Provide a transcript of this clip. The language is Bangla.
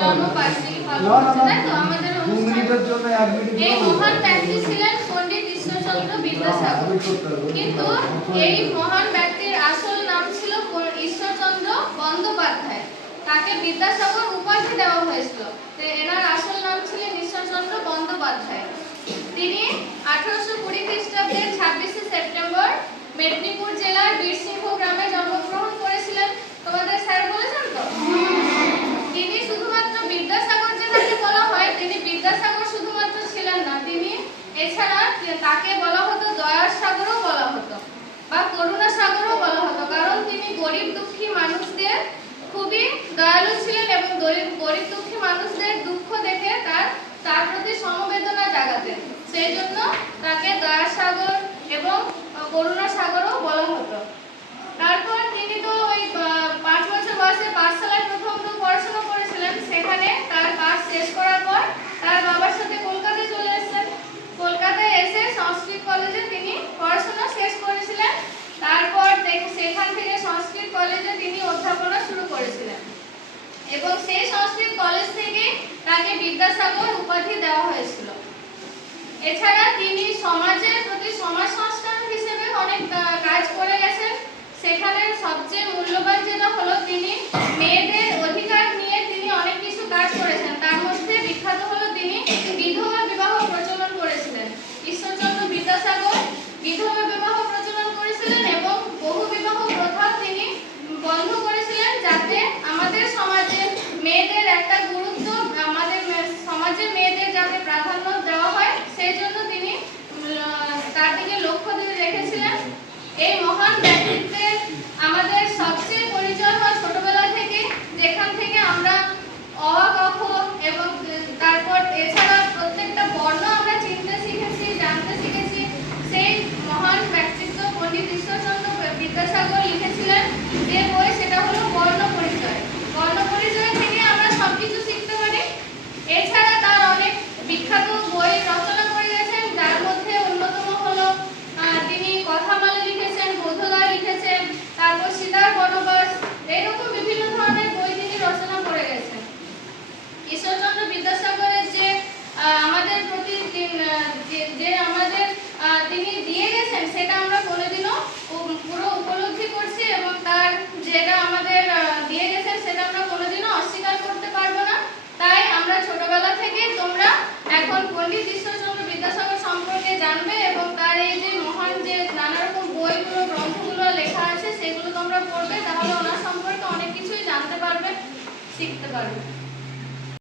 জন্মবার্ষিকী পালন করছে, তাই তো আমাদের এই মহান ব্যক্তি ছিলেন পণ্ডিত ঈশ্বরচন্দ্র বিদ্যাসাগর। কিন্তু এই মহান ব্যক্তির আসল নাম ছিল ঈশ্বরচন্দ্র বন্দ্যোপাধ্যায়। তাকে বিদ্যাসাগর উপাধি দেওয়া হয়েছিল। এনার আসল নাম ছিলেন ঈশ্বরচন্দ্র বন্দ্যোপাধ্যায়। তিনি 1820 খ্রিস্টাব্দের 26শে সেপ্টেম্বর মেদিনীপুর জেলার বীরসিংহ গ্রামে জন্মগ্রহণ করেছিলেন। তোমাদের স্যার বলেছেন তো? তিনি শুধুমাত্র বিদ্যাসাগর যে তাকে বলা হয়, তিনি বিদ্যাসাগর শুধুমাত্র ছিলেন না, তিনি এছাড়া তাকে বলা হতো দয়ার সাগরও বলা হতো বা করুণা সাগরও বলা হতো, কারণ তিনি গরিব দুঃখী মানুষদের খুবই দয়ালু ছিলেন এবং গরিব দুঃখী মানুষদের দুঃখ দেখে তার প্রতি সমবেদনা জাগাতেন। সেই জন্য তাকে দয়ার সাগর এবং করুণা সাগরও বলা হতো। তারপর তিনি তো ওই 5 বছর বয়সে পাঠশালায় প্রথম পড়াশোনা করেছিলেন। সেখানে তার পাঠ শেষ করার পর তার বাবার সাথে কলকাতায় চলে এসেছেন। কলকাতায় এসে সংস্কৃত কলেজে তিনি পড়াশোনা শেষ করেছিলেন। তারপর সেখান থেকে সংস্কৃত কলেজে তিনি অধ্যাপনা শুরু করেছিলেন এবং সেই সংস্কৃত কলেজ থেকে তাকে বিদ্যাসাগর উপাধি দেওয়া হয়েছিল। এছাড়া তিনি সমাজের প্রতি সমাজ সংস্কারক হিসেবে অনেক কাজ করে গেছেন। সেখানে সবচেয়ে মূল্যবান যেটা হলো, তিনি মেয়েদের অধিকার নিয়ে তিনি অনেক কিছু কাজ করেছেন। তার মধ্যে বিখ্যাত হলো তিনি বিধবা বিবাহ প্রচলন করেছিলেন। ঈশ্বরচন্দ্র বিদ্যাসাগর বিধবা বিবাহ প্রচলন করেছিলেন এবং বহু বিবাহ প্রথা তিনি বন্ধ করেছিলেন, যাতে আমাদের সমাজে মেয়েদের একটা গুরুত্ব, আমাদের সমাজে মেয়েদের যাতে প্রাধান্য দেওয়া হয়, সেই জন্য তিনি তার দিকে লক্ষ্য দিয়ে রেখেছিলেন। এই মহান ব্যক্তিত্বের আমাদের সবচেয়ে পরিচয় হয় ছোটবেলা থেকে, যেখান থেকে আমরা অ ক খ এবং তারপর এছাড়া প্রত্যেকটা বর্ণ আমরা চিনতে শিখেছি, জানতে শিখেছি। সেই মহান ব্যক্তিত্ব পণ্ডিত ঈশ্বরচন্দ্র বিদ্যাসাগর লিখেছিলেন যে বই, সেটা হলো বর্ণ পরিচয়। বর্ণ পরিচয় থেকে আমরা সবকিছু শিখতে পারি। এছাড়া তার অনেক বিখ্যাত বই রচনা করে গেছেন, যার মধ্যে অন্যতম হলো তিনি কথামালা লিখেছেন, বোধোদয় লিখেছেন, তারপর সীতার বনবাস, এরকম বিভিন্ন ধরনের বই তিনি রচনা করে গেছেন। ঈশ্বরচন্দ্র বিদ্যাসাগরের যে আমাদের প্রতি যে আমাদের তিনি দিয়ে গেছেন, সেটা আমরা কোনোদিনও পুরো উপলব্ধি করছি এবং তার যেটা আমাদের দিয়ে গেছেন সেটা আমরা কোনোদিনও অস্বীকার করছি